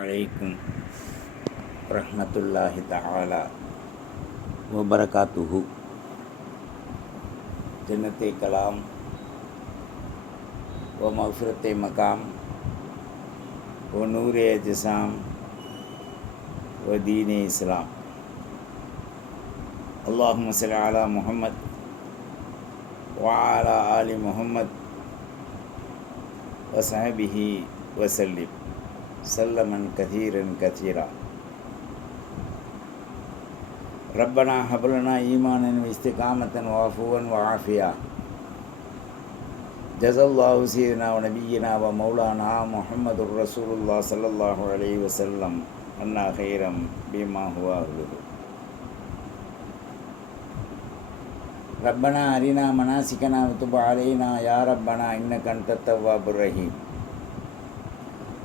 அலைக்கும் ரஹ்மத்துல்லாஹி தஆலா வபரகாத்துஹு. ஜன்னத்தை கலாம் வ மஃபிரத்தை மகாம் வ நூரே ஜிசாம் வ தீனே இஸ்லாம். அல்லாஹும்ம ஸல்லி அலா முஹம்மத் வ அலா ஆலி முஹம்மத் வ ஸஹ்பிஹி வ ஸல்லிம் சல்லமன் கதீரன் கதீரா. ரப்பனா ஹப்லனா ஈமானன் இஸ்திகாமத்தன் வாஃபுவன் வஆஃபியா. ஜஸல்லாஹு சய்யிதனா வ நபிய்யினா வ மௌலானா முஹம்மதுர் ரசூலுல்லாஹ் ஸல்லல்லாஹு அலைஹி வஸல்லம் அன்னா கைரம் பிமா ஹுவா அஹ்லுஹு. ரப்பனா அரினா மனாசிகனா வ துப் அலைனா யா ரப்பனா இன்னக அன்தத் தவ்வாபுர் ரஹீம்.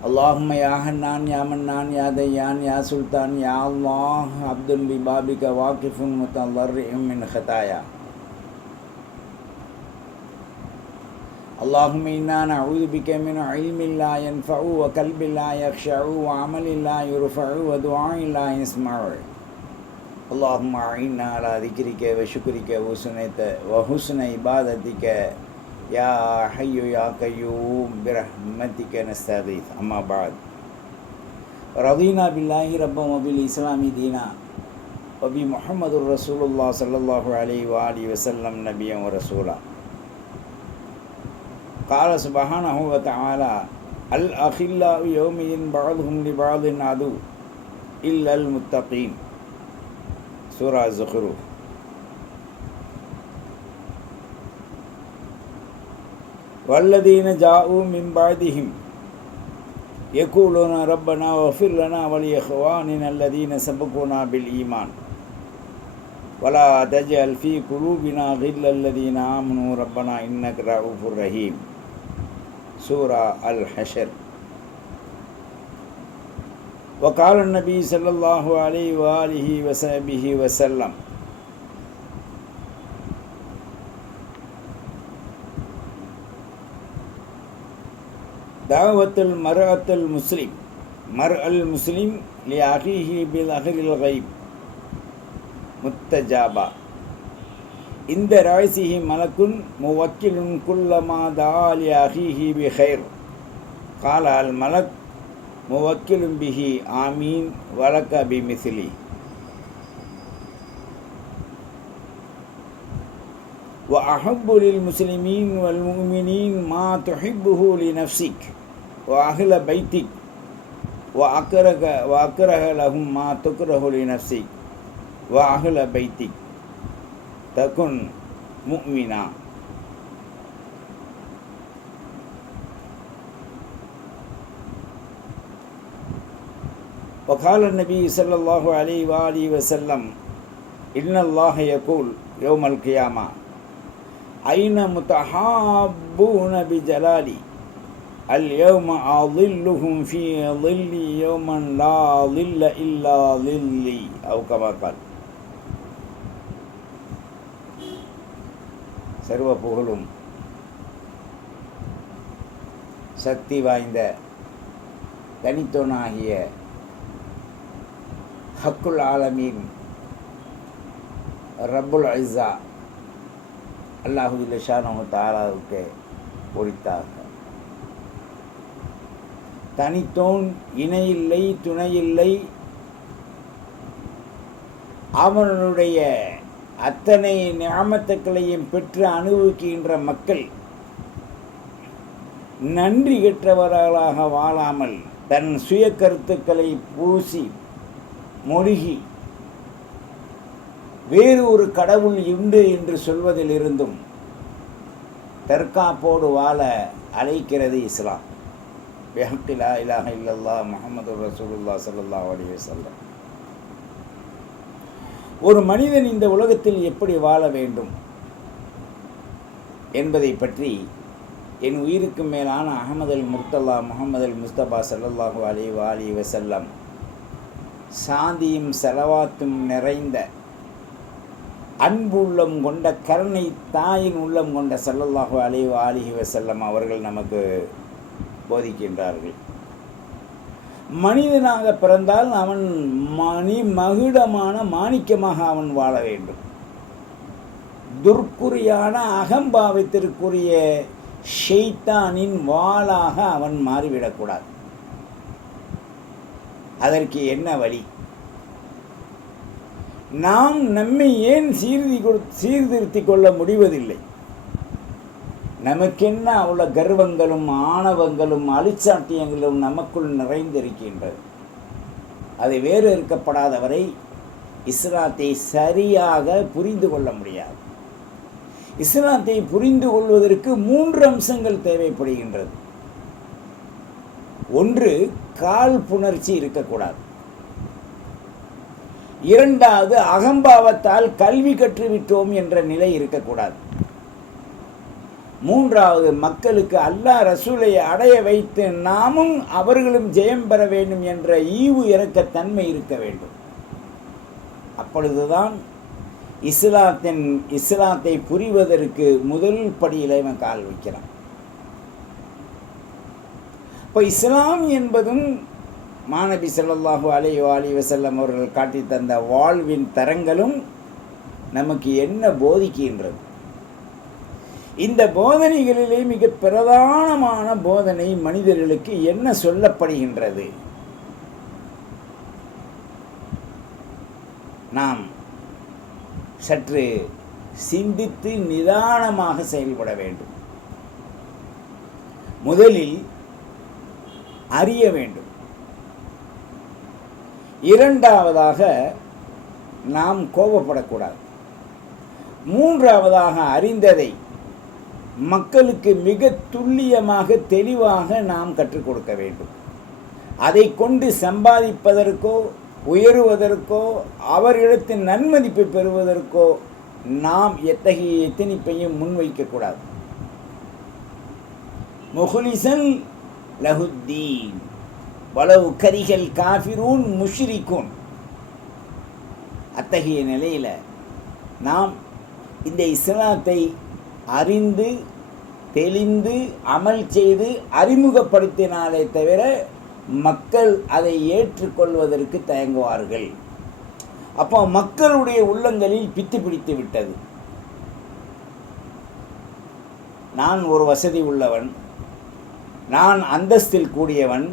அல்லாஹும்ம யா ஹன்னான் யா மன்னான் யா தய்யான் யா சுல்தான் யா அல்லாஹ் அப்துன் பி பாபிக வாகிஃபுன் முத்தல்லர்ரிஉம் மின் ஹதாயா. அல்லாஹும்ம இன்னா நஊது பிக மின் இல்மின் லா யன்ஃபஉ வ கல்பின் லா யக்ஷஉ வ அமலின் லா யுர்ஃபஉ வ துஆஇன் லா யஸ்மஉ. அல்லாஹும்ம அஇன்னா அலா திக்ரிக வ ஷுக்ரிக வ ஹுஸ்ன இபாதத்திக யா ஹய்யு யா கய்யூம் பிரஹ்மதிக நஸ்தகீஸ். அம்மா பஅத். ரதீனா பில்லாஹி ரப்பன் வ பில் இஸ்லாமி தீனா வ பி முஹம்மதுர் ரசூலுல்லாஹ் ஸல்லல்லாஹு அலைஹி வ ஆலிஹி வஸல்லம் நபியன் வ ரசூலா. قال سبحانه وتعالى الأخلاء يومئذ بعضهم لبعض عدو إلا المتقين. சூரா ஸுக்ரூஃப். வல்லதீன ஜாஉ மின் பஅதிஹிம் யகூலூன ரப்பனா வஃபிர் லனா வ லிஇஹ்வானினா அல்லதீன சபகூனா பில் ஈமான் வலா தஜ்அல் ஃபீ குலூபினா கில்லல் லதீன ஆமனூ ரப்பனா இன்னக ரഊஃபுர் ரஹீம். சூரா அல் ஹஷர். وقال النبي صلى الله عليه وآله وصحبه وسلم دعوة المرأة المسلم لأخيه بالأخر الغيب مستجابة عند رأسه ملك موكل كلما دعا لأخيه بخير قال الملك موكل به آمين ولك بمثله. وأحب للمسلمين والمؤمنين ما تحبه لنفسك وأهل بيتك وأكره لهم ما تكره لنفسك وأهل بيتك تكن مؤمنا. وقال النبي صلى الله عليه وآله وسلم إن الله يقول يوم القيامة أين متحابون بجلالي اليوم أظلهم في ظلي يوما لا ظل إلا ظلي أو كما قال. சர்வ புகழும் சக்தி வாய்ந்த தனித்தோனாகிய ஹக்குல் ஆலமீன் ரப்புல் இஸ்ஸா அல்லாஹு ஜல்ல ஷானஹு தஆலாவுக்கு உரித்தாக. தனித்தோன், இணையில்லை, துணையில்லை. அவனுடைய அத்தனை நிஅமத்துக்களையும் பெற்று அனுபவிக்கின்ற மக்கள் நன்றி கெட்டவர்களாக வாழாமல் தன் சுய கருத்துக்களை பூசி மொழிகி வேறு ஒரு கடவுள் உண்டு என்று சொல்வதிலிருந்தும் தற்காப்போடு வாழ அழைக்கிறது இஸ்லாம். பிஹக்கி லா இலாஹ இல்லல்லாஹ் முஹம்மதுர் ரசூலுல்லாஹ் ஸல்லல்லாஹு அலைஹி வஸல்லம். ஒரு மனிதன் இந்த உலகத்தில் எப்படி வாழ வேண்டும் என்பதை பற்றி என் உயிருக்கு மேலான அஹ்மதுல் முர்த்தலா முஹம்மதுல் முஸ்தபா ஸல்லல்லாஹு அலைஹி வஸல்லம் சாந்தியும் ஸலவாத்தும் நிறைந்த அன்பு உள்ளம் கொண்ட கருணை தாயின் உள்ளம் கொண்ட ஸல்லல்லாஹு அலைஹி வஸல்லம் அவர்கள் நமக்கு போதிக்கின்றார்கள். மனிதனாக பிறந்தால் அவன் மகுடமான மாணிக்கமாக அவன் வாழ வேண்டும். துர்க்குறியான அகம்பாவத்திற்குரிய ஷைத்தானின் வாளாக அவன் மாறிவிடக்கூடாது. அதற்கு என்ன வழி? நாம் நம்மை ஏன் சீர்திருத்தி கொள்ள முடிவதில்லை? நமக்கென்ன அவ்வளோ கர்வங்களும் ஆணவங்களும் அழிச்சாட்டியங்களும் நமக்குள் நிறைந்திருக்கின்றது. அதை வேறு இருக்கப்படாதவரை இஸ்லாத்தை சரியாக புரிந்து கொள்ள முடியாது. இஸ்லாத்தை புரிந்து கொள்வதற்கு 3 அம்சங்கள் தேவைப்படுகின்றது. ஒன்று, காழ்ப்புணர்ச்சி இருக்கக்கூடாது. இரண்டாவது, அகம்பாவத்தால் கல்வி கற்றுவிட்டோம் என்ற நிலை இருக்கக்கூடாது. மூன்றாவது, மக்களுக்கு அல்லாஹ் ரசூலை அடைய வைத்து நாமும் அவர்களும் ஜெயம் பெற வேண்டும் என்ற ஈவு இரக்கத்தன்மை இருக்க வேண்டும். அப்பொழுதுதான் இஸ்லாத்தை புரிவதற்கு முதல் படியில் இவன் கால் வைக்கிறான். இப்போ இஸ்லாம் என்பதும் மாநபி ஸல்லல்லாஹு அலைஹி வஸல்லம் அவர்கள் காட்டி தந்த வாழ்வின் தரங்களும் நமக்கு என்ன போதிக்கின்றது? இந்த போதனைகளிலே மிக பிரதானமான போதனை மனிதர்களுக்கு என்ன சொல்லப்படுகின்றது? நாம் சற்று சிந்தித்து நிதானமாக செயல்பட வேண்டும். முதலில் அறிய வேண்டும். இரண்டாவதாக நாம் கோபப்படக்கூடாது. மூன்றாவதாக அறிந்ததை மக்களுக்கு மிக துல்லியமாக தெளிவாக நாம் கற்றுக் கொடுக்க வேண்டும். அதை கொண்டு சம்பாதிப்பதற்கோ உயருவதற்கோ அவர்களிடத்தின் நன்மதிப்பை பெறுவதற்கோ நாம் எத்தகைய எத்தனிப்பையும் முன்வைக்கக்கூடாது. முஹ்லிஸன் லஹுத்தீன் வலவு கரிகள் காஃபிரூன் முஷ்ரிகூன். அத்தகைய நிலையில் நாம் இந்த இஸ்லாத்தை அறிந்து தெளிந்து அமல் செய்து அறிமுகப்படுத்தினாலே தவிர மக்கள் அதை ஏற்றுக்கொள்வதற்கு தயங்குவார்கள். அப்போ மக்களுடைய உள்ளங்களில் பித்து பிடித்து விட்டது. நான் ஒரு வசதி உள்ளவன், நான் அந்தஸ்தில் கூடியவன்,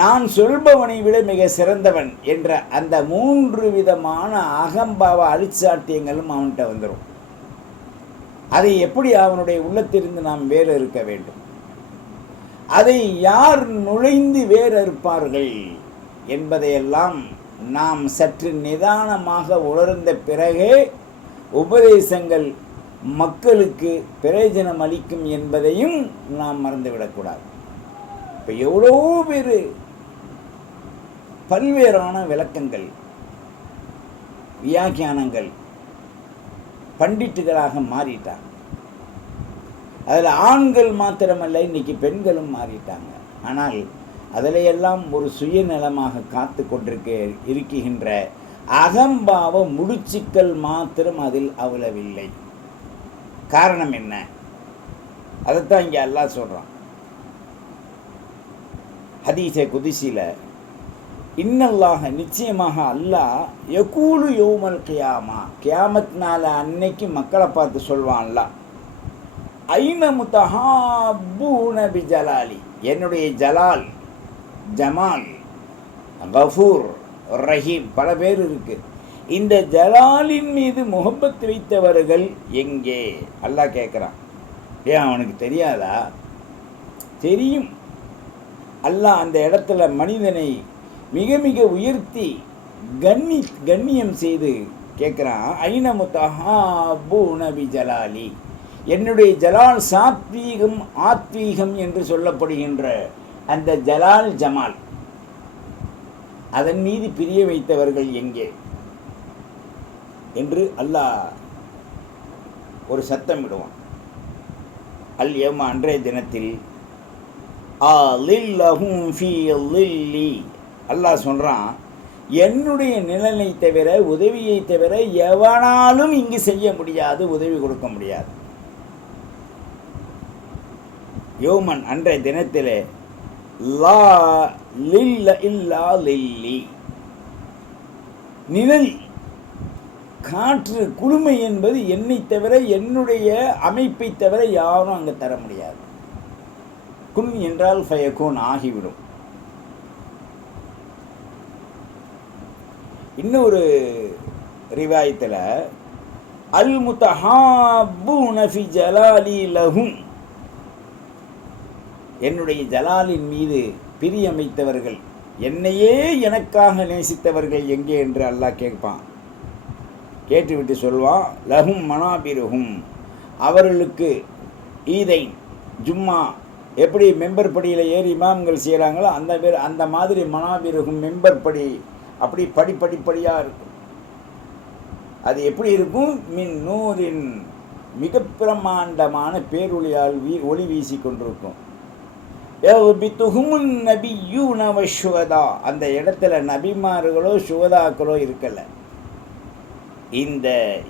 நான் சொல்பவனை விட மிக சிறந்தவன் என்ற அந்த 3 விதமான அகம்பாவ அழிச்சாட்டியங்களும் அவன்கிட்ட வந்துடும். அதை எப்படி அவனுடைய உள்ளத்திலிருந்து நாம் வேறு இருக்க வேண்டும்? அதை யார் நுழைந்து வேறறுப்பார்கள் என்பதையெல்லாம் நாம் சற்று நிதானமாக உணர்ந்த பிறகே உபதேசங்கள் மக்களுக்கு பிரயோஜனம் அளிக்கும் என்பதையும் நாம் மறந்துவிடக்கூடாது. இப்போ எவ்வளோ பேர் பல்வேறான விளக்கங்கள் வியாக்கியானங்கள் பண்டிட்டுகளாக மாறிட்டாங்க. அதில் ஆண்கள் மாத்திரமல்ல, இன்றைக்கி பெண்களும் மாறிட்டாங்க. ஆனால் அதிலையெல்லாம் ஒரு சுயநலமாக காத்து இருக்கின்ற அகம்பாவ முடிச்சுக்கள் மாத்திரம் அதில் அவ்வளவில்லை. காரணம் என்ன? அதைத்தான் இங்கே அல்லாஹ் சொல்கிறான். ஹதீஸே குதிசில இன்னல்லாஹ, நிச்சயமாக அல்லாஹ் யகூலு யௌமல் கியாமா, கியாமத் நாள அன்னைக்கு மக்களை பார்த்து சொல்வான்ல, ஐன முத்தஹாபூன பிஜலாலி, என்னுடைய ஜலால், ஜமால், கஃபூர், ரஹீம், பல பேர் இருக்கு. இந்த ஜலாலின் மீது முகப்பத் வைத்தவர்கள் எங்கே? அல்லாஹ் கேட்குறான். ஏன் அவனுக்கு தெரியாதா? தெரியும். அல்லாஹ் அந்த இடத்துல மனிதனை மிக மிக உயர்த்தி கண்ணியம் செய்து கேட்குறான். ஐன முத்தஹாபூன பிஜலாலி, என்னுடைய ஜலால் சாத்வீகம் ஆத்வீகம் என்று சொல்லப்படுகின்ற அந்த ஜலால் ஜமால், அதன் மீது பிரிய வைத்தவர்கள் எங்கே என்று அல்லாஹ் ஒரு சத்தம் விடுவான். அல் யௌம, அன்றைய தினத்தில், அல்லாஹ் சொல்கிறான், என்னுடைய நிழலை தவிர உதவியை தவிர எவனாலும் இங்கு செய்ய முடியாது, உதவி கொடுக்க முடியாது. யோமன், அன்றைய தினத்திலே லா லில்ல இல்லா லில்லி. நிழல், காற்று, குளுமை என்பது என்னை தவிர, என்னுடைய அமைப்பை தவிர யாரும் அங்கே தர முடியாது. குன் என்றால் ஃபயகூன், ஆகிவிடும். இன்னொரு ரிவாயத்தில் அல் முத்தஹாப்பூன ஃபி ஜலாலி லஹும், என்னுடைய ஜலாலின் மீது பிரியமைத்தவர்கள், என்னையே எனக்காக நேசித்தவர்கள் எங்கே என்று அல்லாஹ் கேட்பான். கேட்டுவிட்டு சொல்வான், லஹும் மனாபிருஹும், அவர்களுக்கு ஈதை, ஜும்மா எப்படி மெம்பர் படியில் ஏறி இமாம்கள் செய்கிறாங்களோ அந்த மாதிரி மனாபிருஹும், மெம்பர் படி அப்படி படிப்படியாக இருக்கும். அது எப்படி இருக்கும்? மின் நூரின், மிக பிரமாண்டமான பேரொளியால் ஒளி வீசி கொண்டிருக்கும். அந்த இடத்துல நபிமார்களோ சுகதாக்களோ இருக்கல.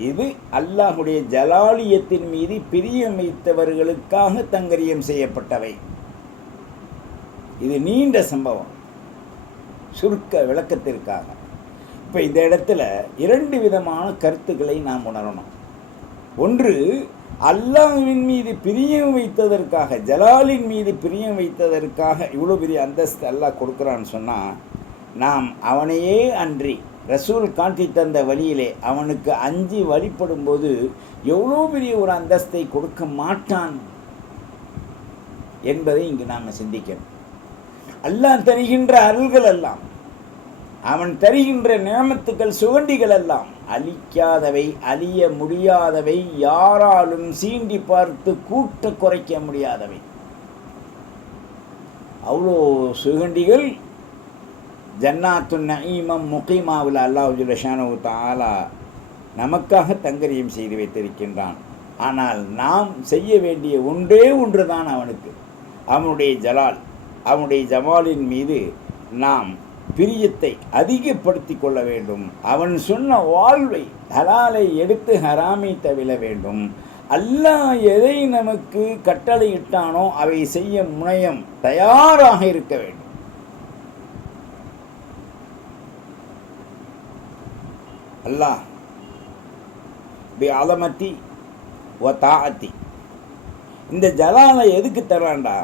இது அல்லாஹுடைய ஜலாலியத்தின் மீது பிரியமைத்தவர்களுக்காக தங்கரியம் செய்யப்பட்டவை. இது நீண்ட சம்பவம், சுருக்க விளக்கத்திற்காக. இப்போ இந்த இடத்துல 2 விதமான கருத்துக்களை நாம் உணரணும். ஒன்று, அல்லாஹ்வின் மீது பிரியம் வைத்ததற்காக, ஜலாலின் மீது பிரியம் வைத்ததற்காக இவ்வளோ பெரிய அந்தஸ்து அல்லாஹ் கொடுக்குறான்னு சொன்னால், நாம் அவனையே அன்றி ரசூல் காட்டி தந்த வழியிலே அவனுக்கு அஞ்சி வழிபடும் போது எவ்வளோ பெரிய ஒரு அந்தஸ்தை கொடுக்க மாட்டான் என்பதை இங்கு நாம் சிந்திக்கணும். அல்லாஹ் தருகின்ற அருள்கள் எல்லாம், அவன் தருகின்ற நியமத்துக்கள், சுகண்டிகள் எல்லாம் அழிக்காதவை, அழிய முடியாதவை, யாராலும் சீண்டி பார்த்து கூட்ட குறைக்க முடியாதவை. அவ்வளோ சுகண்டிகள் ஜன்னாத்து நஈமம் முகீமாவில் அல்லாஹ் ஜல்ல ஷானஹு தஆலா நமக்காக தங்கரியம் செய்து வைத்திருக்கின்றான். ஆனால் நாம் செய்ய வேண்டிய ஒன்றே ஒன்று தான் அவனுக்கு, அவனுடைய ஜலால், அவனுடைய ஜமாலின் மீது நாம் பிரியத்தை அதிகப்படுத்தி கொள்ள வேண்டும். அவன் சொன்ன வாழ்வை, ஹலாலை எடுத்து ஹராமை தவிர வேண்டும். அல்லாஹ் எதை நமக்கு கட்டளையிட்டானோ அவை செய்ய முனையம் தயாராக இருக்க வேண்டும். அல்லாஹ் பி அலமத்தி வ தாஅத்தி, இந்த ஜலாலை எதுக்கு தரான்டா?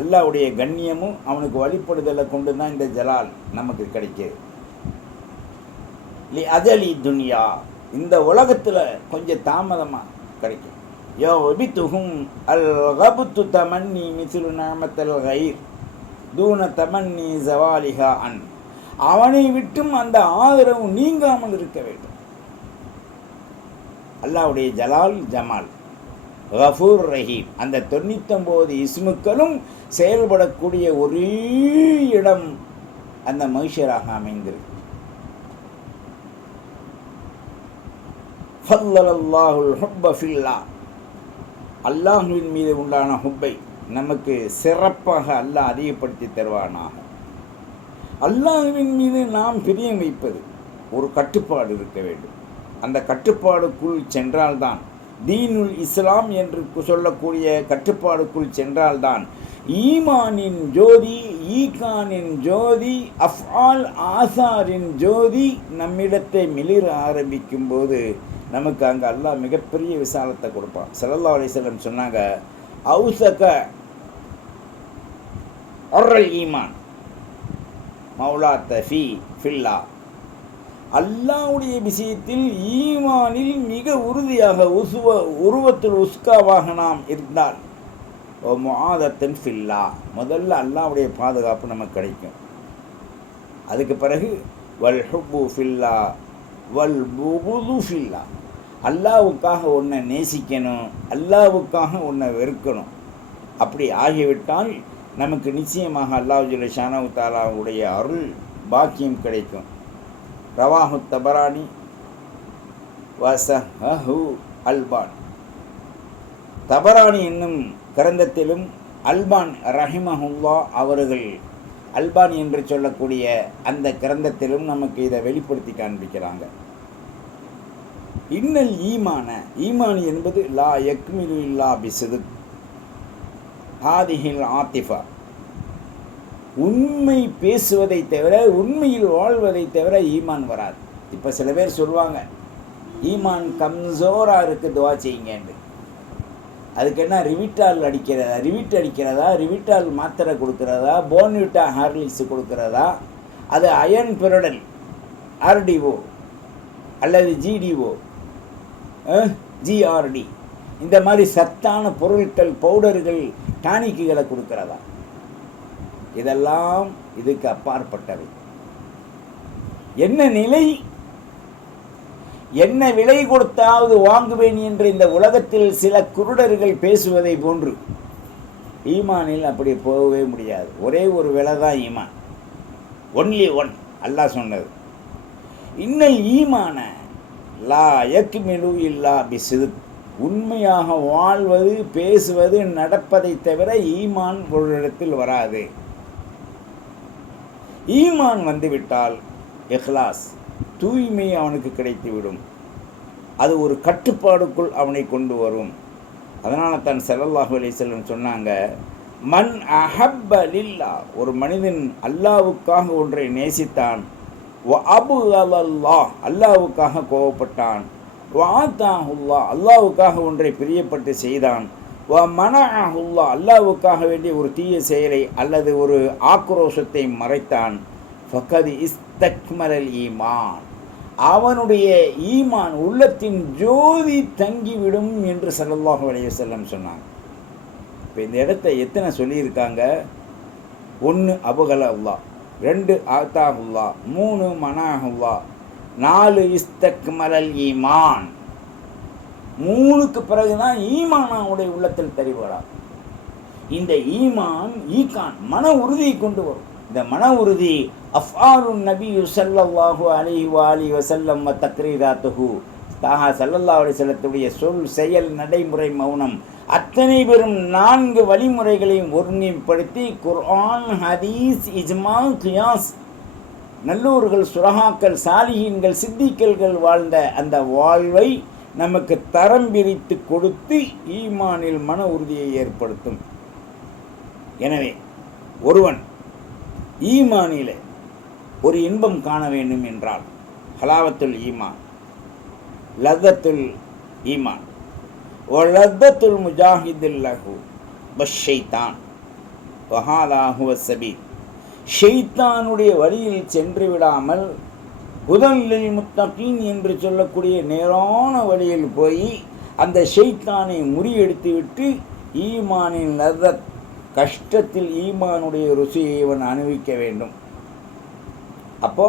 அல்லாஹ்வுடைய கண்ணியமும் அவனுக்கு வழிபடுதலை கொண்டு தான் இந்த ஜலால் நமக்கு கிடைக்கிது. லி அஜலி துன்யா, இந்த உலகத்தில் கொஞ்சம் தாமதமாக கிடைக்கும். யோ ஒபித்துஹும் அல் கபுத்து தமன்னி மிசுலு நஅமத்தல் கைர் தூன தமன்னி ஜவாலிஹா அன், அவனை விட்டும் அந்த ஆதரவு நீங்காமல் இருக்க வேண்டும். அல்லாஹ்வுடைய ஜலால், ஜமால், கஃபூர் ரஹீம், அந்த 99 இஸ்முக்களும் செயல்படக்கூடிய ஒரே இடம் அந்த மஹ்ஷராக அமைந்திருக்கு. ஃபல்லல்லாஹுல் ஹுப்ப ஃபில்லாஹ், அல்லாஹ்வின் மீது உண்டான ஹுப்பை நமக்கு சிறப்பாக அல்லாஹ் அதிகப்படுத்தி தருவானாக. அல்லாஹ்வின் மீது நாம் பிரியம் வைப்பது ஒரு கட்டுப்பாடு இருக்க வேண்டும். அந்த கட்டுப்பாடுக்குள் சென்றால்தான், தீனுல் இஸ்லாம் என்று சொல்லக்கூடிய கட்டுப்பாடுக்குள் சென்றால்தான் ஈமானின் ஜோதி, ஈகானின் ஜோதி, அஃஆல் ஆசாரின் ஜோதி நம்மிடத்தை மிளிர ஆரம்பிக்கும் போது நமக்கு அங்கே அல்லாஹ் மிகப்பெரிய விசாலத்தை கொடுப்பான். ஸல்லல்லாஹு அலைஹி வஸல்லம் சொன்னாங்க, அவுசக அர்ரல் ஈமான் மௌலா தஃபி ஃபில்லா, அல்லாஹ்வுடைய விஷயத்தில் ஈமானில் மிக உறுதியாக உருவத்தில் உஸ்காவாக நாம் இருந்தால், ஓ முஆதத்தன் ஃபில்லா, முதல்ல அல்லாஹ்வுடைய பாதுகாப்பு நமக்கு கிடைக்கும். அதுக்கு பிறகு வல் ஹுப்பு ஃபில்லா வல் புகுது ஃபில்லா, அல்லாஹ்வுக்காக உன்னை நேசிக்கணும், அல்லாஹ்வுக்காக உன்னை வெறுக்கணும். அப்படி ஆகிவிட்டால் நமக்கு நிச்சயமாக அல்லாஹ் ஜல்ல ஷானஹு தஆலாவுடைய அருள் பாக்கியம் கிடைக்கும். ரவாஹு தபரானி வஸஹஹு அல்பான், தபரானி என்னும் கிரந்தத்திலும் அல்பான் ரஹிமஹுல்லா அவர்கள் அல்பான் என்று சொல்லக்கூடிய அந்த கிரந்தத்திலும் நமக்கு இதை வெளிப்படுத்தி காண்பிக்கிறாங்க. இன்னல் ஈமான, ஈமான் என்பது லா யக்மிலு இல்லா பிஸிதுக் ஹாதிஹில் ஆத்திஃபா, உண்மை பேசுவதை தவிர, உண்மையில் வாழ்வதை தவிர ஈமான் வராது. இப்போ சில பேர் சொல்லுவாங்க, ஈமான் கம்சோராக இருக்குது, துவா செய்யுங்கன்னு. அதுக்கு என்ன ரிவிட்டால் அடிக்கிறதா, ரிவிட்டால் மாத்திரை கொடுக்குறதா, போன்விட்டா ஹார்லிக்ஸ் கொடுக்குறதா, அது அயன் பிரோடல் ஆர்டிஓ அல்லது ஜிடிஓ ஜிஆர்டி இந்த மாதிரி சத்தான பொருட்கள், பவுடர்கள், டானிக்குகளை கொடுக்கிறதா? இதெல்லாம் இதுக்கு அப்பாற்பட்டவை. என்ன நிலை, என்ன விலை கொடுத்தாவது வாங்குவேன் என்று இந்த உலகத்தில் சில குருடர்கள் பேசுவதை போன்று ஈமானில் அப்படி போகவே முடியாது. ஒரே ஒரு விலை தான் ஈமான், ஒன்லி ஒன். அல்லாஹ் சொன்னது, இன்னல் ஈமான லா யக்மிலு இல்லா பிசிதுக். உண்மையாக வாழ்வது, பேசுவது, நடப்பதை தவிர ஈமான் ஒரு இடத்தில் வராது. ஈமான் வந்துவிட்டால் இஹ்லாஸ், தூய்மை அவனுக்கு கிடைத்துவிடும். அது ஒரு கட்டுப்பாடுக்குள் அவனை கொண்டு வரும். அதனால தான் ஸல்லல்லாஹு அலைஹி வஸல்லம் சொன்னாங்க, மன் அஹப்ப லில்லா, ஒரு மனிதன் அல்லாஹ்வுக்காக ஒன்றை நேசித்தான், வ அபுகலல்லாஹ், அல்லாஹ்வுக்காக கோபப்பட்டான், வ ஆதாஹுல்லாஹ், அல்லாஹ்வுக்காக ஒன்றை பிரியப்பட்டு செய்தான், வ மனஅஹுல்லாஹ், அல்லாஹ்வுக்காக வேண்டிய ஒரு தீய செயலை அல்லது ஒரு ஆக்ரோஷத்தை மறைத்தான், ஃபக்கத் இஸ்தக்மலல் ஈமான், அவனுடைய ஈமான் உள்ளத்தின் ஜோதி தங்கிவிடும் என்று ஸல்லல்லாஹு அலைஹி வஸல்லம் சொன்னாங்க. இப்போ இந்த இடத்த எத்தனை சொல்லியிருக்காங்க? 1 அபுகலல்லாஹ், 2 ஆதாஹுல்லாஹ், 3 மனஅஹுல்லாஹ், 4 இஸ்தக்மலல் ஈமான். 3க்கு பிறகுதான் ஈமான் அவனுடைய உள்ளத்தில் தெரிவரா. இந்த ஈமான் ஈகான் மன உறுதியை கொண்டு வரும். இந்த மன உறுதி அஃஆலுன் நபி ஸல்லல்லாஹு அலைஹி வஆலிஹி வஸல்லம் வ தக்ரீராத்துஹு, தாஹா ஸல்லல்லாஹு அலைஹி வஸல்லத்துடைய சொல், செயல், நடைமுறை, மௌனம் அத்தனை பெரும் 4 வழிமுறைகளையும் ஒருங்கிணைப்படுத்தி குர்ஆன், ஹதீஸ், இஜ்மா, கியாஸ், நல்லூர்கள், சுரஹாக்கள், சாலிஹீன்கள், சித்திகள்கள் வாழ்ந்த அந்த வாழ்வை நமக்கு தரம் பிரித்து கொடுத்து ஈமானில் மன உறுதியை ஏற்படுத்தும். எனவே ஒருவன் ஈமானிலே ஒரு இன்பம் காண வேண்டும் என்றால் ஹலாவத்துல் ஈமான், லதத்துல் ஈமான், ஒ லதத்துல் முஜாஹிதில் லஹு பஷ்ஷைத்தான் வஹாதா ஹுவ ஸபீல். ஷைத்தானுடைய வழியில் சென்று விடாமல் ஹுதல்லில் முத்தகீன் என்று சொல்லக்கூடிய நேரான வழியில் போய் அந்த ஷைத்தானை முறியெடுத்து விட்டு ஈமானின் லதத், கஷ்டத்தில் ஈமானுடைய ருசியை இவன் அனுபவிக்க வேண்டும். அப்போ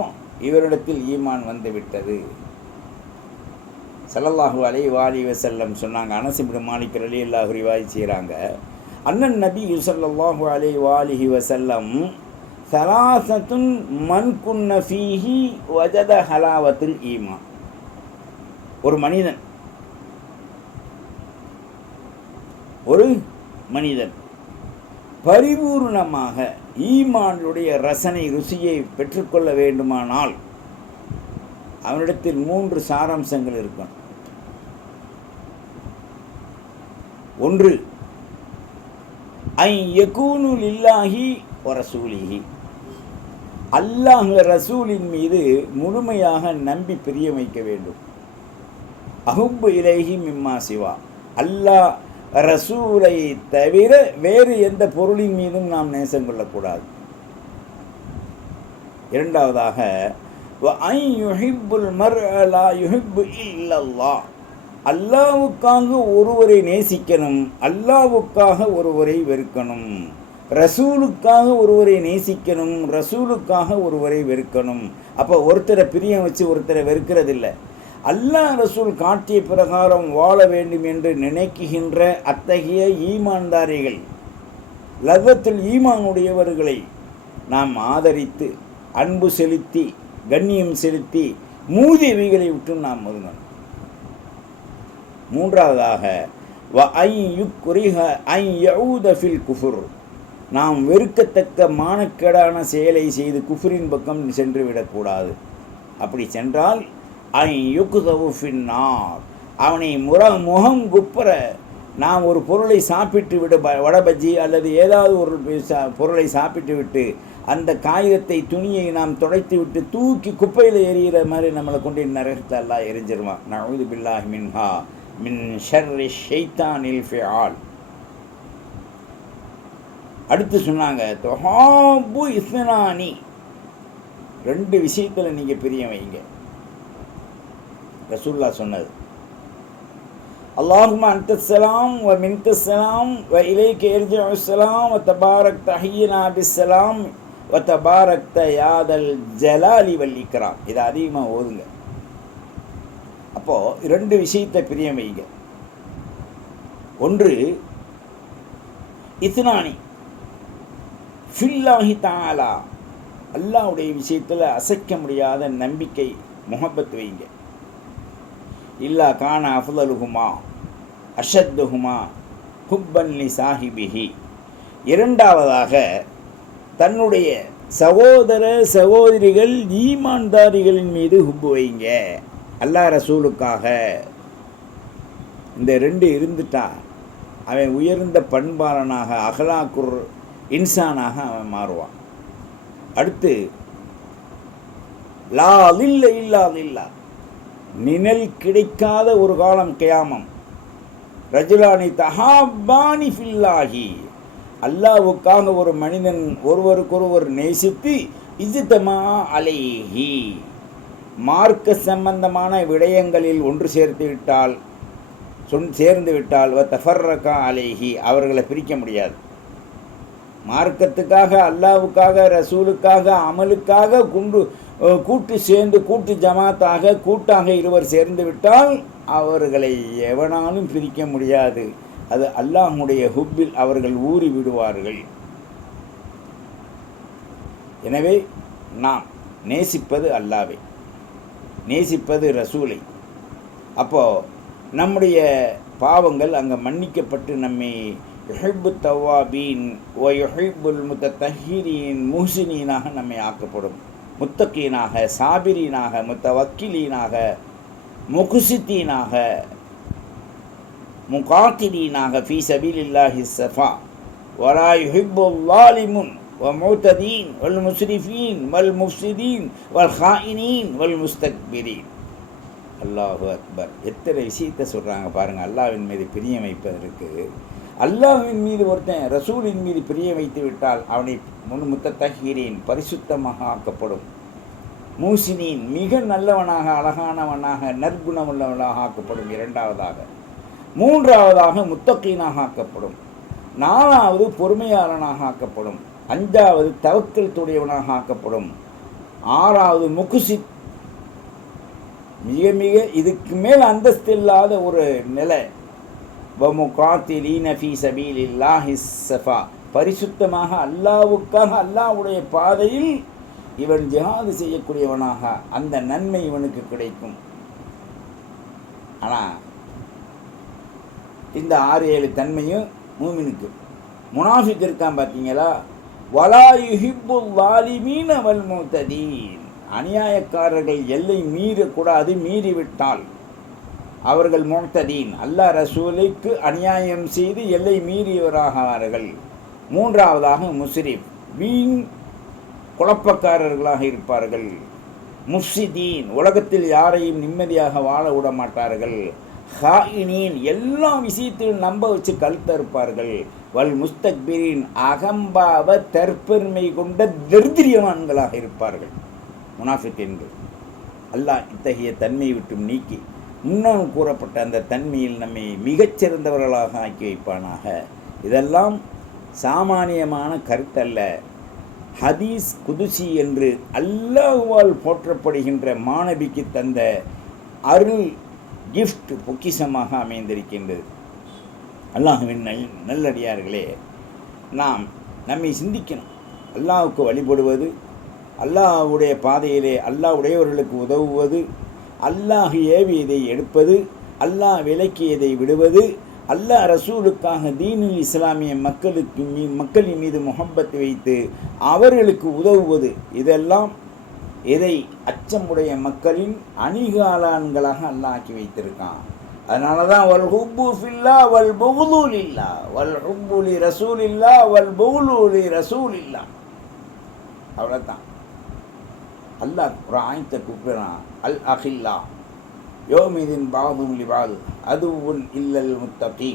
இவரிடத்தில் ஈமான் வந்து விட்டது. ஸல்லல்லாஹு அலைஹி வஸல்லம் சொன்னாங்க, அனஸ் இப்னு மாலிக் ரலியல்லாஹு ரிவாயத் செய்கிறாங்க, அண்ணன் நபி ஸல்லல்லாஹு அலைஹி வஸல்லம் ஸலாஸத்துன் மன் குன்ன ஃபீஹி வஜத ஹலாவத்துல் ஈமான். ஒரு மனிதன் பரிபூர்ணமாக ஈமானுடைய ரசனை, ருசியை பெற்றுக்கொள்ள வேண்டுமானால் அவனிடத்தில் 3 சாராம்சங்கள் இருக்கும். 1, ஐ யகூனு லில்லாஹி வ ரசூலிஹி, அல்லாஹ் ரசூலின் மீது முழுமையாக நம்பி பிரிய வைக்க வேண்டும். அஹுப்பு இலைஹி மிம்மா சிவா, அல்லாஹ் ரசூலை தவிர வேறு எந்த பொருளின் மீதும் நாம் நேசம் கொள்ளக்கூடாது. 2வதாக அல்லாஹ்வுக்காக ஒருவரை நேசிக்கணும், அல்லாஹ்வுக்காக ஒருவரை வெறுக்கணும், ரசூலுக்காக ஒருவரை நேசிக்கணும், ரசூலுக்காக ஒருவரை வெறுக்கணும். அப்போ ஒருத்தரை பிரியம் வச்சு ஒருத்தரை வெறுக்கிறதில்லை. அல்லாஹ் ரசூல் காட்டிய பிரகாரம் வாழ வேண்டும் என்று நினைக்குகின்ற அத்தகைய ஈமான்தாரிகள், லதத்துல் ஈமானுடையவர்களை நாம் ஆதரித்து, அன்பு செலுத்தி, கண்ணியம் செலுத்தி, மூதேவிகளை விட்டு நாம் ஒதுங்கணும். 3வதாக நாம் வெறுக்கத்தக்க மானக்கேடான செயலை செய்து குஃப்ரின் பக்கம் சென்று விடக்கூடாது. அப்படி சென்றால் அவனை முகம் குப்புற நாம் ஒரு பொருளை சாப்பிட்டு விட, வடபஜ்ஜி அல்லது ஏதாவது ஒரு பொருளை சாப்பிட்டு விட்டு அந்த காகிதத்தை துணியை நாம் துடைத்து விட்டு தூக்கி குப்பையில் எறிகிற மாதிரி நம்மளை கொண்டு நரகத்தில் எல்லாம் எரிஞ்சிருவான். நஊது பில்லாஹி மின்ஹா மின் ஷர்ரி ஷைத்தானில் ஃபிஆல். அடுத்து சொன்னாங்க தொஹாபு இஸ்னானி, 2 விஷயத்தில் நீங்கள் பிரிய வைங்க. ரசூலுல்லாஹ் சொன்னது, அல்லாஹும்ம அன்தஸ்ஸலாம் வ மின்கஸ்ஸலாம் வ இலைக யர்ஜிஉஸ்ஸலாம் வ தபாரக் தஹிய்னா பிஸ்ஸலாம் வ தபாரக்த யாதல் ஜலாலி வல் இக்ராம். இதை அதிகமாக ஓதுங்க. அப்போது 2 விஷயத்தை பிரிய வைங்க. ஒன்று இத்னானி ஃபில்லாஹி தஆலா, அல்லாஹ்வுடைய விஷயத்தில் அசைக்க முடியாத நம்பிக்கை முஹப்பத் வைங்க. இல்லா கான அஃதலுஹுமா அஷத்துஹுமா ஹுப்பன் லி சாஹிபிஹி. 2வதாக தன்னுடைய சகோதர சகோதரிகள் ஈமான்தாரிகளின் மீது ஹுப்பு வைங்க, அல்லாஹ் ரசூலுக்காக. இந்த 2 இருந்துட்டா அவன் உயர்ந்த பண்பாளனாக அகலாக்குர் இன்சானாக அவன் மாறுவான். அடுத்து லா லில்ல இல்லா லில்லா, நிழல் கிடைக்காத ஒரு காலம் கியாமம். ரஜுலானி தஹாபானி ஃபில்லாஹி, அல்லாஹ்வுக்காக ஒரு மனிதன் ஒருவருக்கொருவர் நேசித்து இஜ்தமா அலைஹி, மார்க்க சம்பந்தமான விடயங்களில் ஒன்று சேர்ந்து விட்டால் வ தஃபர்ரகா அலைஹி, அவர்களை பிரிக்க முடியாது. மார்க்கத்துக்காக, அல்லாஹ்வுக்காக, ரசூலுக்காக, அமலுக்காக கூட்டு சேர்ந்து கூட்டு ஜமாத்தாக கூட்டாக இருவர் சேர்ந்து விட்டால் அவர்களை எவனாலும் பிரிக்க முடியாது. அது அல்லாஹ்வுடைய ஹுப்பில் அவர்கள் ஊறி விடுவார்கள். எனவே நாம் நேசிப்பது அல்லாஹ்வை, நேசிப்பது ரசூலை. அப்போது நம்முடைய பாவங்கள் அங்கே மன்னிக்கப்பட்டு நம்மை யுஹிப்பு தவ்வாபீன் வ யுஹிப்புல் முத்தஹிரீன் முஹ்சினீனாக நம்மை ஆக்கப்படும். முத்தகீனாக, சாபிரீனாக, முத்தவக்கிலீனாக, முகுசித்தீனாக, முகாத்திலீனாக ஃபீ சபீலில்லாஹி ஸஃபா வலா யுஹிப்புல் லாலிமுன் வ முஅ்ததீன் வல் முஸ்ரிஃபீன் வல் முஃப்ஸிதீன் வல் ஹாயினீன் வல் முஸ்தக்பிரீன். அல்லாஹு அக்பர். எத்தனை விஷயத்தை சொல்கிறாங்க பாருங்கள். அல்லாஹ்வின் மீது பிரியம் வைப்பதற்கு, அல்லாஹ்வின் மீது ஒருத்தன் ரசூலின் மீது பிரிய வைத்து விட்டால் அவனை முத்தஹீரீன் பரிசுத்தமாக ஆக்கப்படும். மூசினீன் மிக நல்லவனாக, அழகானவனாக, நற்குணமுள்ளவனாக ஆக்கப்படும். 2வதாக. 3வதாக முத்தகீனாக ஆக்கப்படும். 4வது பொறுமையாளனாக ஆக்கப்படும். 5வது தவக்கல் துடையவனாக ஆக்கப்படும். 6வது முகுசித், மிக மிக இதுக்கு மேல் அந்தஸ்து இல்லாத ஒரு நிலை. வமுகாத்திலீன ஃபீ சபீலில்லாஹி ஸஃபா, பரிசுத்தமாக அல்லாஹ்வுக்காக அல்லாஹ்வுடைய பாதையில் இவன் ஜிஹாது செய்யக்கூடியவனாக அந்த நன்மை இவனுக்கு கிடைக்கும். ஆனால் இந்த 6-7 தன்மையும் மூமினுக்கு. முனாஃபிக் இருக்கான் பார்த்தீங்களா, வலா யுஹிப்புல் ஸாலிமீன வல் முஅ்ததீன், அநியாயக்காரர்கள் எல்லை மீறக்கூடாது, மீறிவிட்டால் அவர்கள் முஅ்ததீன், அல்லாஹ் ரசூலுக்கு அநியாயம் செய்து எல்லை மீறியவராகிறார்கள். 3வதாக முஸ்ரிஃப், வீண் குழப்பக்காரர்களாக இருப்பார்கள். முஃப்ஸிதீன், உலகத்தில் யாரையும் நிம்மதியாக வாழ விட மாட்டார்கள். ஹாயினீன், எல்லா விஷயத்திலும் நம்ப வச்சு கழுத்த இருப்பார்கள். வல் முஸ்தக்பிரீன், அகம்பாவ தற்பெருமை கொண்ட தரித்திரியவான்களாக இருப்பார்கள் முனாஃபிக்கீன்கள். அல்லாஹ் இத்தகைய தன்மையை விட்டு நீக்கி முன்னால் கூறப்பட்ட அந்த தன்மையில் நம்மை மிகச்சிறந்தவர்களாக ஆக்கி வைப்பானாக. இதெல்லாம் சாமானியமான கருத்தல்ல, ஹதீஸ் குதுசி என்று அல்லாஹ்வால் போற்றப்படுகின்ற மாணவிக்கு தந்த அருள் கிஃப்ட் பொக்கிஷமாக அமைந்திருக்கின்றது. அல்லாஹ்வின் நல்லடியார்களே, நாம் நம்மை சிந்திக்கணும். அல்லாஹ்வுக்கு வழிபடுவது, அல்லாஹ்வுடைய பாதையிலே அல்லாஹ்வுடையவர்களுக்கு உதவுவது, அல்லாஹ் ஏவியதை எடுப்பது, அல்லாஹ் விலக்கியதை விடுவது, அல்லாஹ் ரசூலுக்காக தீனுல் இஸ்லாமிய மக்களின் மீது முஹப்பத் வைத்து அவர்களுக்கு உதவுவது, இதெல்லாம் இதை அச்சமுடைய மக்களின் அணிகாலான்களாக அல்லாஹ் ஆக்கி வைத்திருக்கான். அதனால தான் வல் ஹுப்பு ஃபில்லா வல் புகுது லில்லா வல் ஹுப்பு லி ரசூலில்லா வல் புகுது லி ரசூலில்லா. அவ்வளோதான். அல்லாஹ் ஒரு ஆயத்தை கூப்பிடுறான், அல் அஹில்லா யோமிதின் பாதும் லிபாது அதுவும் இல்லல் முத்தகீ.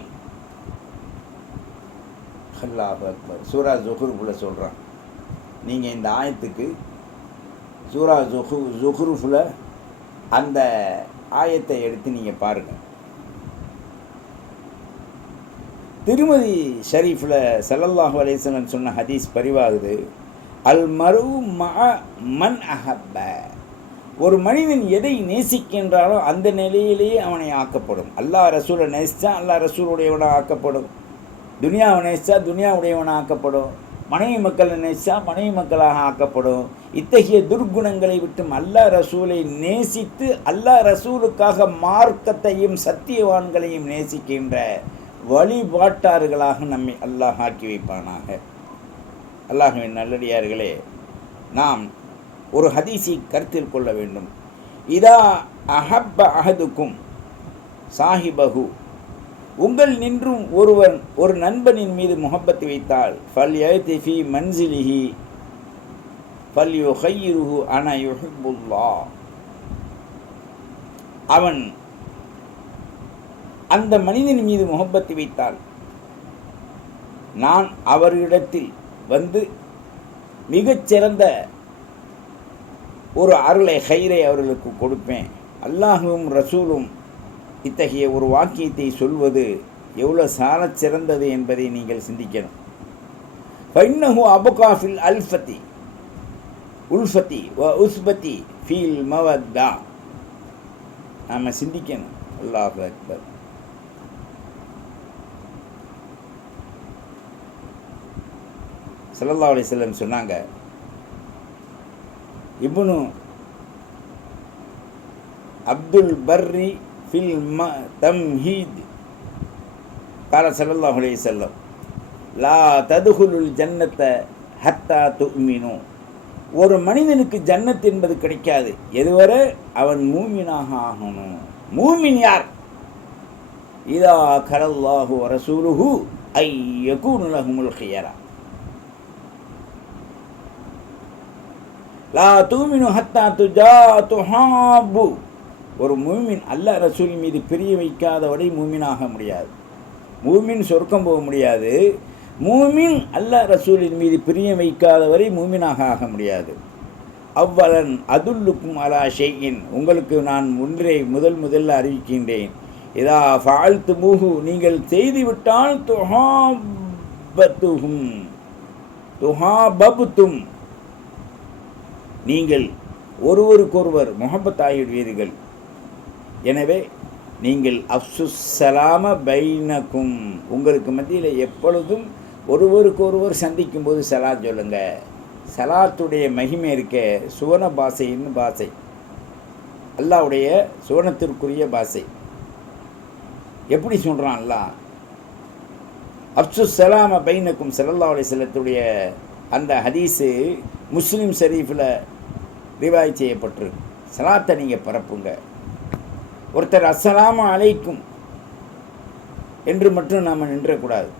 அல்லாஹ் அக்பர். சூரா ஜுஹ்ரூஃபில் சொல்கிறான். நீங்கள் இந்த ஆயத்துக்கு சூரா ஜுஹ்ரூஃபில் அந்த ஆயத்தை எடுத்து நீங்கள் பாருங்கள். திருமதி ஷரீஃபில் ஸல்லல்லாஹு அலைஹி வஸல்லம் சொன்ன ஹதீஸ் பதிவாகுது, அல் மரு மன் அஹப்ப. ஒரு மனிதன் எதை நேசிக்கின்றாலோ அந்த நிலையிலேயே அவனை ஆக்கப்படும். அல்லாஹ் ரசூலை நேசித்தா அல்லாஹ் ரசூலுடையவனாக ஆக்கப்படும். துனியாவை நேசித்தா துனியாவுடையவனாக ஆக்கப்படும். மனைவி மக்களை நேசித்தா மனைவி மக்களாக ஆக்கப்படும். இத்தகைய துர்குணங்களை விட்டும் அல்லாஹ் ரசூலை நேசித்து அல்லாஹ் ரசூலுக்காக மார்க்கத்தையும் சத்தியவான்களையும் நேசிக்கின்ற வழிபாட்டார்களாக நம்மை அல்லாஹ் ஆக்கி வைப்பானாக. அல்லாஹ்வின் நல்லடியார்களே, நாம் ஒரு ஹதீஸை கருத்தில் கொள்ள வேண்டும். இதா அஹப்ப அஹதுக்கும் சாஹிபஹு, உங்கள் நின்றும் ஒருவன் ஒரு நண்பனின் மீது முஹப்பத் வைத்தால், ஃபல் யஅதி ஃபீ மன்சிலிஹி ஃபல் யுஹய்யிருஹு அன யுஹிப்புல்லாஹ், அவன் அந்த மனிதன் மீது முஹப்பத் வைத்தால் நான் அவரிடத்தில் வந்து மிகச்சிறந்த ஒரு அருளை ஹைரை அவர்களுக்கு கொடுப்பேன். அல்லாஹுவும் ரசூலும் இத்தகைய ஒரு வாக்கியத்தை சொல்வது எவ்வளோ சாலச் சிறந்தது என்பதை நீங்கள் சிந்திக்கணும். ஃபைன்னஹு அபகா ஃபில் அல்ஃபதி உல்ஃபதி வ உஸ்பதி ஃபீல் மவத்தா. நாம் சிந்திக்கணும். அல்லாஹு அக்பர். ஸல்லல்லாஹு அலைஹி வஸல்லம் சொன்னாங்க, இப்னு அப்துல் பர்ரி ஃபில் தம்ஹீத் கால ஸல்லல்லாஹு அலைஹி வஸல்லம், லா ததுகுலுல் ஜன்னத்த ஹத்தா துமினு. ஒரு மனிதனுக்கு ஜன்னத் என்பது கிடைக்காது எதுவரை அவன் மூமினாக ஆகணும். மூமின் யார்? இதா கலல்லாஹு ரசூலுஹு ஐ யகூனு லஹுமுல் ஹியரா. லா தூமினு ஹத்தா துஹாபு. ஒரு மூமின் அல்லாஹ் ரசூல் மீது பிரிய வைக்காதவரை மூமினாக முடியாது. மூமின் சொர்க்கம் போக முடியாது. மூமின் அல்லாஹ் ரசூலின் மீது பிரிய வைக்காதவரை மூமினாக ஆக முடியாது. அவ்வளன் அதுல்லுக்கும் அலா ஷைஇன், உங்களுக்கு நான் ஒன்றை முதல்ல அறிவிக்கின்றேன். இதா ஃபால்து மூஹு, நீங்கள் செய்துவிட்டால் துஹாபத்தும், நீங்கள் ஒருவருக்கொருவர் முஹப்பத் ஆகிவிடுவீர்கள். எனவே நீங்கள் அஃப்சுஸ் சலாம பைனக்கும், உங்களுக்கு மத்தியில் எப்பொழுதும் ஒருவருக்கொருவர் சந்திக்கும் போது சலாத் சொல்லுங்க. சலாத்துடைய மகிமை இருக்க சுவன பாஷைன்னு பாஷை, அல்லாஹ்வுடைய சுவனத்திற்குரிய பாஷை. எப்படி சொல்கிறான் அல்லாஹ்? அஃப்சுஸ் சலாம பைனக்கும் ஸல்லல்லாஹு அலைஹி வஸல்லத்துடைய அந்த ஹதீஸு முஸ்லிம் ஷரீஃபில் ரிவாய் செய்யப்பட்டிருக்கு. சலாத்தை நீங்கள் பரப்புங்க. ஒருத்தர் அஸ்ஸலாமு அலைக்கும் என்று மட்டும் நாம் நின்றக்கூடாது.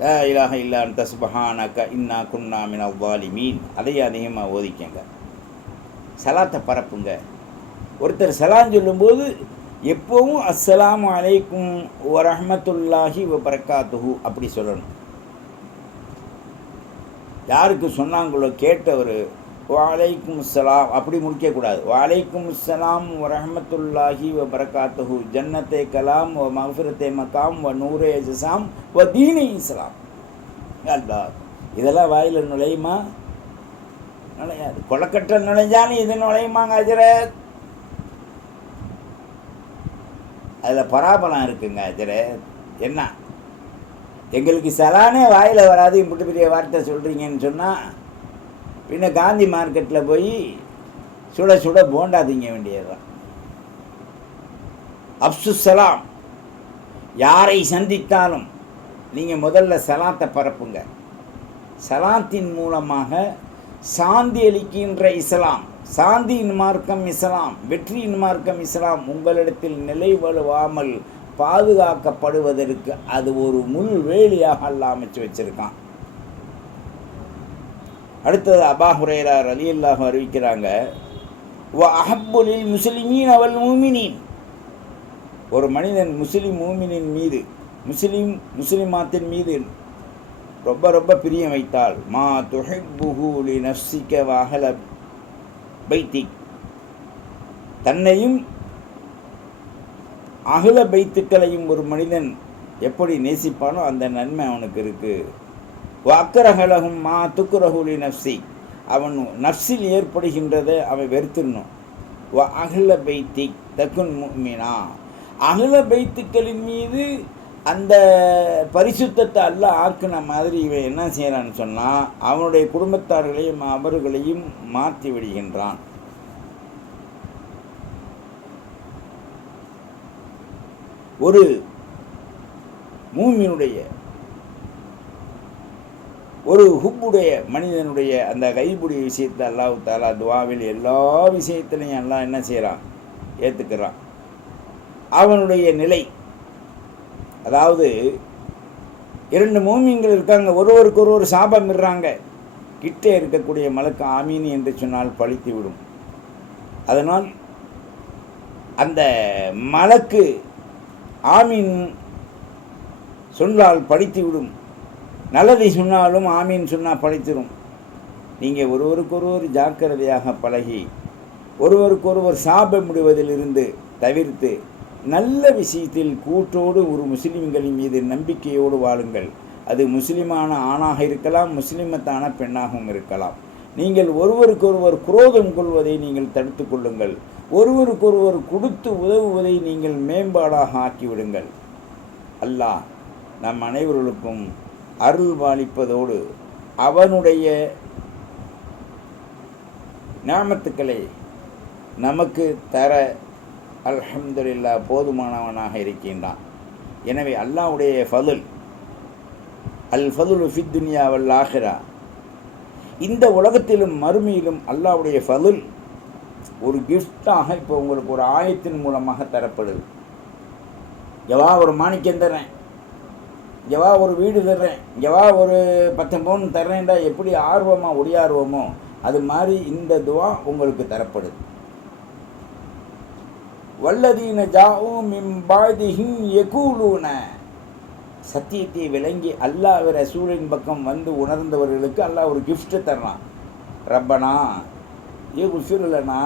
லா இலாஹ இல்லா அன்த சுப்ஹானக இன்னா குன்னா மினல் ஸாலிமீன், அதையே அதிகமாக ஓதிக்கங்க. சலாத்தை பரப்புங்க. ஒருத்தர் சலாம் சொல்லும்போது எப்போவும் அஸ்ஸலாமு அலைக்கும் வரஹ்மத்துல்லாஹி வபரகாத்துஹு அப்படி சொல்லணும். யாருக்கு சொன்னாங்களோ கேட்டவர் வலைக்கும் அஸ்ஸலாம் அப்படி முடிக்கக்கூடாது. வலைக்கும் அஸ்ஸலாம் வரஹ்மத்துல்லாஹி வபரகாத்துஹு ஜன்னத்தே கலாம் வ மஃபிரத்தே மகாம் வ நூரே ஜஸாம் வ தீனே இஸ்லாம். அல்லாஹ், இதெல்லாம் வாயில் நுழையுமா? நுழையாது. கொலக்கட்டை நுழைஞ்சாலும் இது நுழையுமாங்க ஹஜ்ரத்? அதில் பராபலம் இருக்குங்க ஹஜ்ரத். என்ன எங்களுக்கு சலானே வாயில் வராது, இப்படி பெரிய வார்த்தை சொல்கிறீங்கன்னு சொன்னால் பின்ன காந்தி மார்க்கெட்டில் போய் சுட சுட போண்டா திங்க வேண்டியதுதான். அப்சுஸ் சலாம், யாரை சந்தித்தாலும் நீங்கள் முதல்ல சலாத்தை பரப்புங்க. சலாத்தின் மூலமாக சாந்தி அளிக்கின்ற இஸ்லாம், சாந்தியின் மார்க்கம் இஸ்லாம், வெற்றியின் மார்க்கம் இஸ்லாம் உங்களிடத்தில் நிலை வலுவாமல் பாதுகாக்கப்படுவதற்கு அது ஒரு முள் வேலியாக அல்லாஹ் அமைச்சு வச்சிருக்கான். அடுத்தது அபூ ஹுரைரா ரலியல்லாஹு அறிவிக்கிறாங்க, வ அஹப்பு லில் முஸ்லிமீன வல் முஃமினீன், ஒரு மனிதன் முஸ்லிம் மூமினின் மீது, முஸ்லிமாத்தின் மீது ரொம்ப ரொம்ப பிரியம் வைத்தால், மா துஹிப்புஹு லி நஃப்ஸிக வ அஹ்ல பைத்திக், தன்னையும் அஹ்ல பைத்துக்களையும் ஒரு மனிதன் எப்படி நேசிப்பானோ அந்த நன்மை அவனுக்கு இருக்கு. வ அக்ரஹலஹும் மா துக்ரஹு லி நஃப்ஸி, அவன் நஃப்ஸில் ஏற்படுகின்றதை அவன் வெறுத்துடணும். வ அஹ்ல பைத்திக் தகுன் முஃமினா, அஹ்ல பைத்துக்களின் மீது அந்த பரிசுத்தத்தை அல்லாஹ் ஆக்கின மாதிரி இவன் என்ன செய்கிறான்னு சொன்னால் அவனுடைய குடும்பத்தார்களையும் அவர்களையும் மாற்றி விடுகின்றான். ஒரு மூமினுடைய, ஒரு ஹுப்புடைய மனிதனுடைய அந்த கைபுடைய விஷயத்தை அல்லாஹ் தஆலா துஆவில் எல்லா விஷயத்திலையும் அல்லாஹ் என்ன செய்கிறான், ஏற்றுக்கிறான். அவனுடைய நிலை, அதாவது இரண்டு மூமின்கள் இருக்காங்க, ஒருவருக்கு ஒருவர் சாபம் இடுறாங்க, கிட்டே இருக்கக்கூடிய மலக்கு ஆமீன் என்று சொன்னால் பழித்து விடும். அதனால் அந்த மலக்கு ஆமீன் சொன்னால் படித்து விடும், நல்லதை சொன்னாலும் ஆமீன் சொன்னால் படித்திடும். நீங்கள் ஒருவருக்கொருவர் ஜாக்கிரதையாக பழகி ஒருவருக்கொருவர் சாபமிடுவதிலிருந்து தவிர்த்து நல்ல விஷயத்தில் கூட்டோடு ஒரு முஸ்லிம்களின் மீது நம்பிக்கையோடு வாழுங்கள். அது முஸ்லிமான ஆணாக இருக்கலாம், முஸ்லிமத்தான பெண்ணாகவும் இருக்கலாம். நீங்கள் ஒருவருக்கொருவர் குரோதம் கொள்வதை நீங்கள் தடுத்து கொள்ளுங்கள். ஒருவருக்கொருவர் கொடுத்து உதவுவதை நீங்கள் மேம்பாடாக ஆக்கிவிடுங்கள். அல்லாஹ் நம் அனைவர்களுக்கும் அருள் பாலிப்பதோடு அவனுடைய நிஅமத்துக்களை நமக்கு தர அல்ஹம்துலில்லாஹ் போதுமானவனாக இருக்கின்றான். எனவே அல்லாஹ்வுடைய ஃபதுல், அல் ஃபதுலு ஃபித் துன்யா வல் ஆஹிரா, இந்த உலகத்திலும் மறுமையிலும் அல்லாஹ்வுடைய ஃபதுல் ஒரு கிஃப்டாக இப்போ உங்களுக்கு ஒரு ஆயத்தின் மூலமாக தரப்படுது. எவா ஒரு மாணிக்கம் தர்றேன், எவா ஒரு வீடு தர்றேன், எவா ஒரு 10 பவுன் தர்றேன்டா எப்படி ஆர்வமாக ஒடியார்வமோ அது மாதிரி இந்த துவா உங்களுக்கு தரப்படுது. வல்லதீன ஜாஊ மின் பாதிஹிம் யகூலூன, சத்தியத்தை விளங்கி அல்லாஹ் ரசூலின் பக்கம் வந்து உணர்ந்தவர்களுக்கு அல்லாஹ் ஒரு கிஃப்ட் தர்றான். ரப்பனா யக்ஃபிர் லனா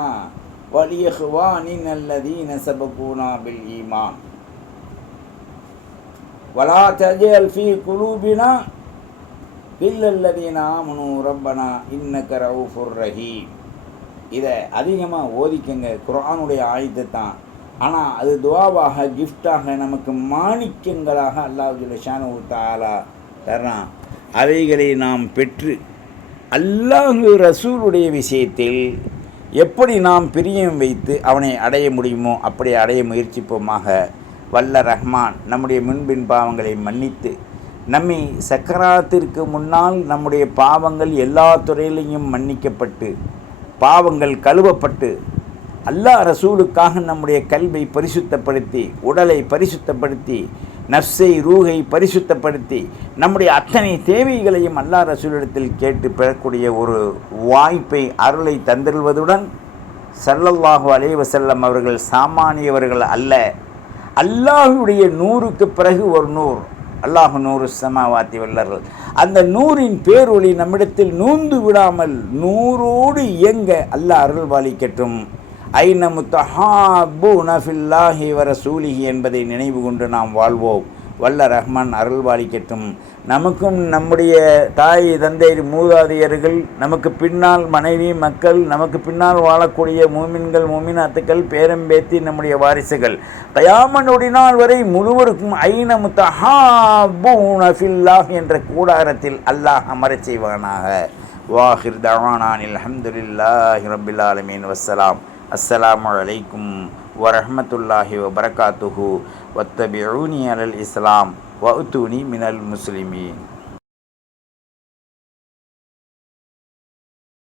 வ லிஇஹ்வானின அல்லதீன சபகூனா பில் ஈமான் வலா தஜல் ஃபீ குலூபினா இல்லல்லதீன ஆமனூ ரப்பனா இன்னக ரഊஃபுர் ரஹீம். இதை அதிகமாக ஓதிக்கங்க, குர்ஆனுடைய ஆயத்தை தான். ஆனால் அது துவாவாக கிஃப்டாக நமக்கு மாணிக்கங்களாக அல்லாஹ் ஜல்லஷானஹு தஆலா தர்றான். அவைகளை நாம் பெற்று அல்லாஹ் ரசூலுடைய விஷயத்தில் எப்படி நாம் பிரியம் வைத்து அவனை அடைய முடியுமோ அப்படி அடைய முயற்சிப்போமாக. வல்ல ரஹ்மான் நம்முடைய முன்பின் பாவங்களை மன்னித்து நம்மை சக்கராத்திற்கு முன்னால் நம்முடைய பாவங்கள் எல்லா துறையிலையும் மன்னிக்கப்பட்டு பாவங்கள் கழுவப்பட்டு அல்லாஹ் ரசூலுக்காக நம்முடைய கல்வை பரிசுத்தப்படுத்தி உடலை பரிசுத்தப்படுத்தி நஃப்ஸை ரூஹை பரிசுத்தப்படுத்தி நம்முடைய அத்தனை தேவைகளையும் அல்லாஹ் ரசூலிடத்தில் கேட்டு பெறக்கூடிய ஒரு வாய்ப்பை அருளை தந்திருவதுடன் ஸல்லல்லாஹு அலைஹி வஸல்லம் அவர்கள் சாமானியவர்கள் அல்ல. அல்லாஹுடைய நூறுக்கு பிறகு ஒரு நூர், அல்லாஹு நூறு ஸமாவாத்தி வல்லர்கள். அந்த நூரின் பேரொளி நம்மிடத்தில் நூந்து விடாமல் நூறோடு இயங்க அல்லாஹ் அருள் பாலிக்கட்டும். ஐன முத்தஹாபூன ஃபில்லாஹி வ ரசூலிஹி என்பதை நினைவு கொண்டு நாம் வாழ்வோம். வல்ல ரஹ்மான் அருள் பாலிக்கட்டும். நமக்கும் நம்முடைய தாய் தந்தை மூதாதையர்கள், நமக்கு பின்னால் மனைவி மக்கள், நமக்கு பின்னால் வாழக்கூடிய மூமின்கள் மூமினாத்துக்கள் பேரம்பேத்தி நம்முடைய வாரிசுகள் கயாமத் நொடிநாள் வரை முழுவருக்கும் ஐன முத்தஹாபூன ஃபில்லாஹ் என்ற கூடாரத்தில் அல்லாஹ் அமரச் செய்வானாக. வாஹிர் தஅவானானில் அல்ஹம்துலில்லாஹி ரப்பில் ஆலமீன். வஸ்ஸலாம். அஸ்ஸலாமு அலைக்கும் வரஹ்மத்துல்லாஹி வபரகாத்துஹு வத்தபிஊனி அலல் இஸ்லாம் வஅத்தூனி மினல் முஸ்லிமீன்.